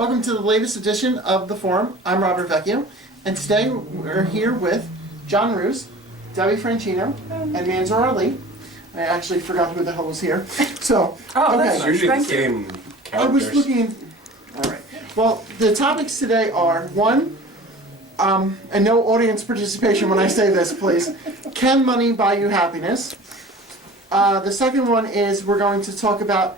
Welcome to the latest edition of The Forum. I'm Robert Vecchio, and today we're here with John Roos, Debbie Francino, and Manzor Ali. I actually forgot who the hell was here. So, that's okay. usually the same characters. I was looking. All right. Well, the topics today are one, and no audience participation when I say this, please. Can money buy you happiness? The second one is we're going to talk about.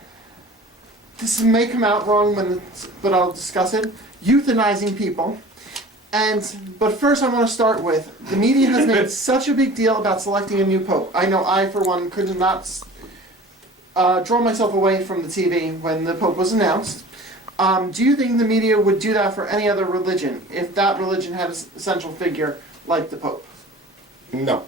This may come out wrong, but I'll discuss it. Euthanizing people. But first I want to start with, the media has made such a big deal about selecting a new pope. I know I, for one, could not draw myself away from the TV when the pope was announced. Do you think the media would do that for any other religion, if that religion had a central figure like the pope? No.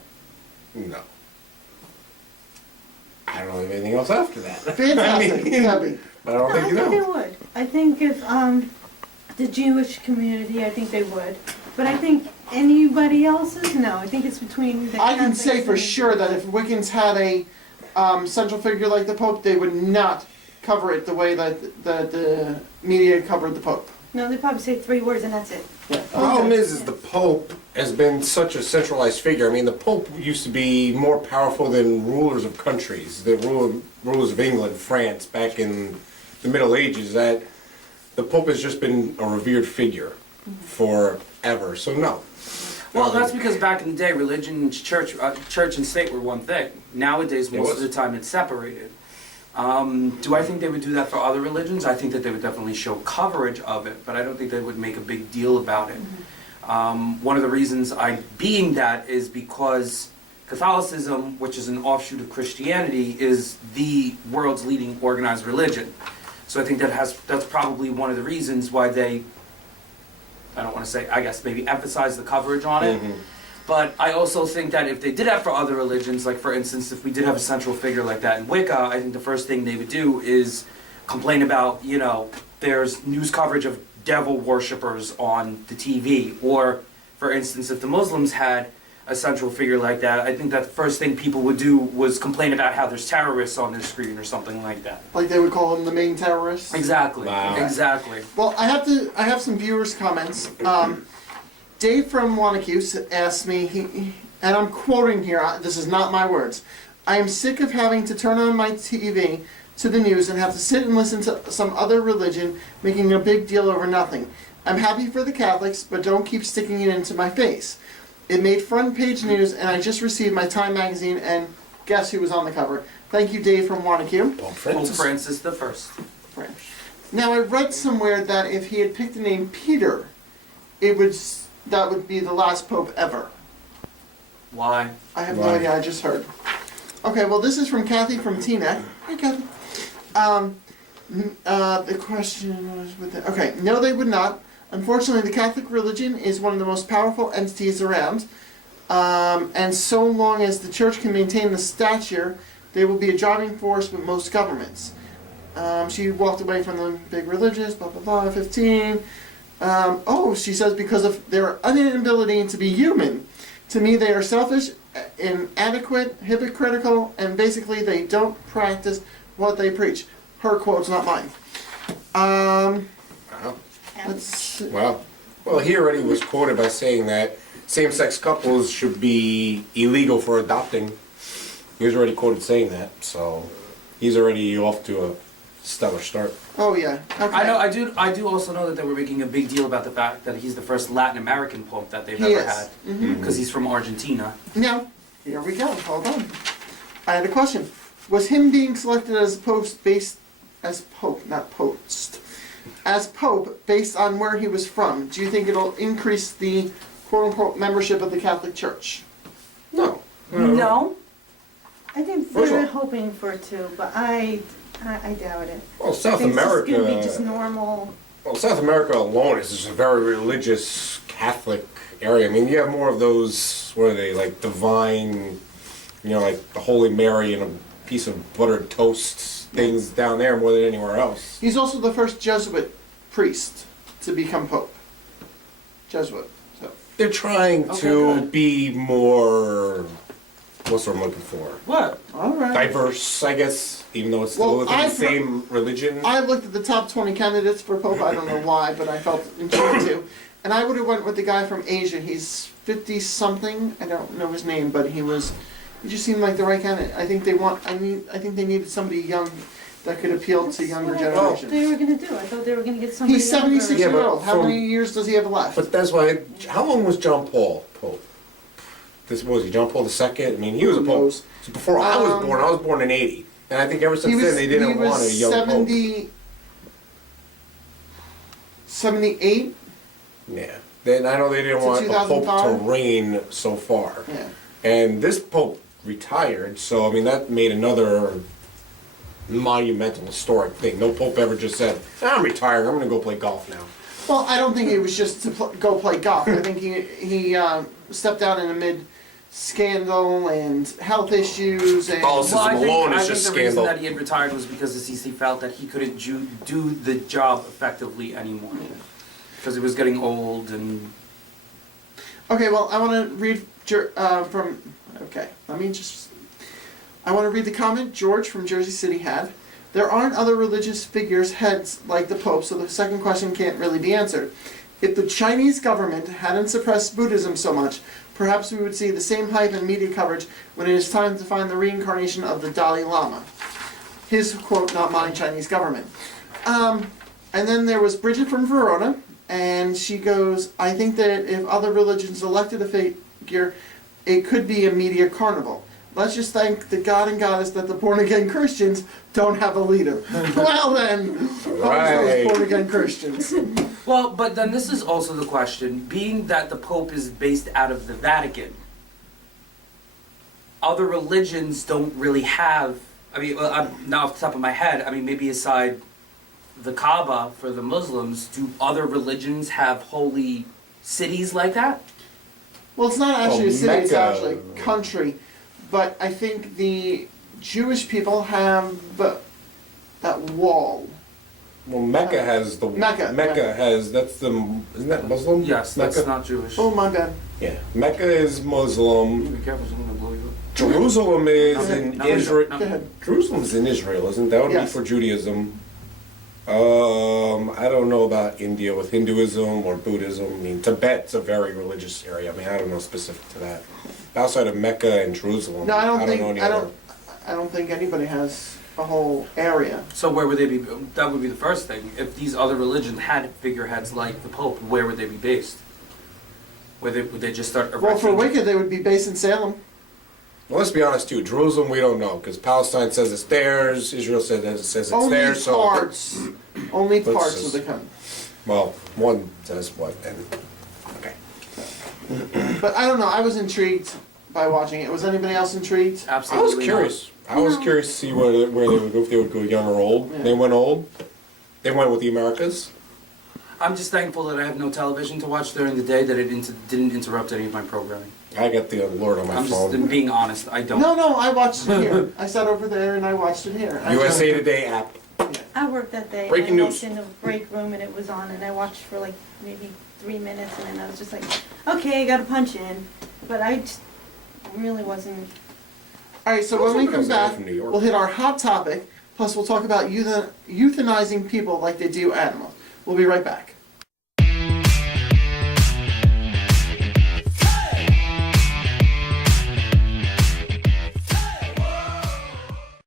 I don't have anything else after that. Fantastic, Debbie. But I don't think you know. I think they would. I think if the Jewish community, I think they would. But I think anybody else's, no. I think it's between the I can say Catholics for and- sure that if Wiccans had a central figure like the Pope, they would not cover it the way that the media covered the Pope. No, they probably say 3 words and that's it. Yeah. The problem is the Pope has been such a centralized figure. I mean, the Pope used to be more powerful than rulers of countries. The rulers of England, France, back in the Middle Ages, that the Pope has just been a revered figure forever. So no. Well, that's because back in the day, religion, church and state were one thing. Nowadays, most of the time, it's separated. Do I think they would do that for other religions? I think that they would definitely show coverage of it, but I don't think they would make a big deal about it. One of the reasons being that is because Catholicism, which is an offshoot of Christianity, is the world's leading organized religion. So I think that's probably one of the reasons why they, I don't want to say, I guess maybe emphasize the coverage on it. But I also think that if they did have for other religions, like for instance, if we did have a central figure like that in Wicca, I think the first thing they would do is complain about, there's news coverage of devil worshippers on the TV. Or, for instance, if the Muslims had a central figure like that, I think that the first thing people would do was complain about how there's terrorists on their screen or something like that. Like they would call him the main terrorist? Exactly. Wow. Exactly. Well, I have some viewers' comments. Dave from Wanacue asked me, and I'm quoting here, this is not my words, I am sick of having to turn on my TV to the news and have to sit and listen to some other religion making a big deal over nothing. I'm happy for the Catholics, but don't keep sticking it into my face. It made front page news, and I just received my Time magazine, and guess who was on the cover? Thank you, Dave from Wanacue. Pope Pope Francis. Francis the First. Now, I read somewhere that if he had picked the name Peter, that would be the last pope ever. Why? I have no idea, I just heard. Okay, well, this is from Kathy from TNET. Hi, Kathy. The question was with the... Okay, no, they would not. Unfortunately, the Catholic religion is one of the most powerful entities around. And so long as the church can maintain the stature, they will be a driving force with most governments. She walked away from the big religious, blah, blah, blah, 15. She says because of their inability to be human. To me, they are selfish, inadequate, hypocritical, and basically they don't practice what they preach. Her quote's not mine. Let's see. Wow. Well, he already was quoted by saying that same-sex couples should be illegal for adopting. He was already quoted saying that, so he's already off to a stellar start. Oh yeah. Okay. I do also know that they were making a big deal about the fact that he's the first Latin American pope that they've He ever is. had. Mhm. Because he's from Argentina. Now, here we go. Hold on. I had a question. Was him being selected as pope based on where he was from? Do you think it'll increase the quote-unquote membership of the Catholic Church? No. No. I think First of they're all- hoping for it too, but I doubt it. Well, I South think America. it's going to be just normal. Well, South America alone is just a very religious Catholic area. I mean, you have more of those, what are they, like divine, like the Holy Mary and a piece of buttered toast things down there more than anywhere else. He's also the first Jesuit priest to become pope. Jesuit. So. They're trying Okay, to good. be more, what's what I'm looking for? What? All right. Diverse, I guess. even though it's still Well, within I the pro- same religion. I looked at the top 20 candidates for Pope. I don't know why, but I felt intrigued to. And I would have went with the guy from Asia. He's 50 something. I don't know his name, but he just seemed like the right candidate. I think they needed somebody young that could appeal to younger That's what I thought generations. they were gonna do. I thought they were gonna get somebody He's 76 younger. Yeah, but years old. How from- many years does he have left? But that's why. How long was John Paul Pope? This was he John Paul II? I mean, he was a Who pope knows? so before I was born. I was born in '80, and I think ever since then they didn't want a young 78? pope. Yeah. Then I know they didn't So want a pope to 2005? reign so far. Yeah. And this pope retired, so I mean that made another monumental, historic thing. No pope ever just said, "I'm retiring. I'm going to go play golf now." Well, I don't think it was just to go play golf. I think he stepped down in amid scandal and health issues and. Oh, so- Well, Malone is I think just the reason scandal. that he had retired was because the CC felt that he couldn't do the job effectively anymore. Because he was getting old and... Okay, well, I want to read from. Okay, I want to read the comment George from Jersey City had. There aren't other religious figures heads like the Pope, so the second question can't really be answered. If the Chinese government hadn't suppressed Buddhism so much, perhaps we would see the same hype and media coverage when it is time to find the reincarnation of the Dalai Lama. His quote, not my Chinese government. And then there was Bridget from Verona, and she goes, I think that if other religions elected a figure, it could be a media carnival. Let's just thank the God and Goddess that the born-again Christians don't have a leader. Well then, Right. those born-again Christians. Well, but then this is also the question, being that the Pope is based out of the Vatican, other religions don't really have, I mean, well, I'm now off the top of my head, I mean, maybe aside the Kaaba for the Muslims, do other religions have holy cities like that? Well, it's not actually a city, it's Mecca. actually a country. But I think the Jewish people have that wall. Well, Mecca has the Mecca. has that's the isn't that Muslim? Yes, Mecca. that's not Jewish. Oh, my bad. Yeah, Mecca is Muslim. Be careful, someone will blow you up. Jerusalem is Okay, in no, no, Israel. no. Go ahead. Jerusalem's in Israel, isn't that? Would Yes. be for Judaism. I don't know about India with Hinduism or Buddhism. I mean, Tibet's a very religious area. I mean, I don't know specific to that. Outside of Mecca and Jerusalem, No, I don't think know any other. I don't think anybody has a whole area. So where would they be, that would be the first thing, if these other religions had figureheads like the Pope, where would they be based? Would they just start erecting? Well, for Wicked, they would be based in Salem. Well, let's be honest too. Jerusalem, we don't know because Palestine says it's theirs. Israel says it's Only theirs. So, parts. Only Let's parts just- of the country. well, one says what then? Okay. But I don't know. I was intrigued by watching it. Was anybody else intrigued? I Absolutely was curious. I was curious to see where they would go, if they would go young or old. Yeah. They went old. They went with the Americas. not. I'm just thankful that I have no television to watch during the day, that it didn't interrupt any of my programming. I got the alert on my I'm phone. just being honest, I don't. No, I watched it here. I sat over there and I watched it here. USA Today app. I worked that day. Breaking and I news. walked in the break room and it was on and I watched for like maybe 3 minutes and then I was just like, okay, I gotta punch in. But I just really wasn't. All right, so I was when we hoping I come was a guy back, from New York. we'll hit our hot topic. Plus, we'll talk about euthanizing people like they do animals. We'll be right back.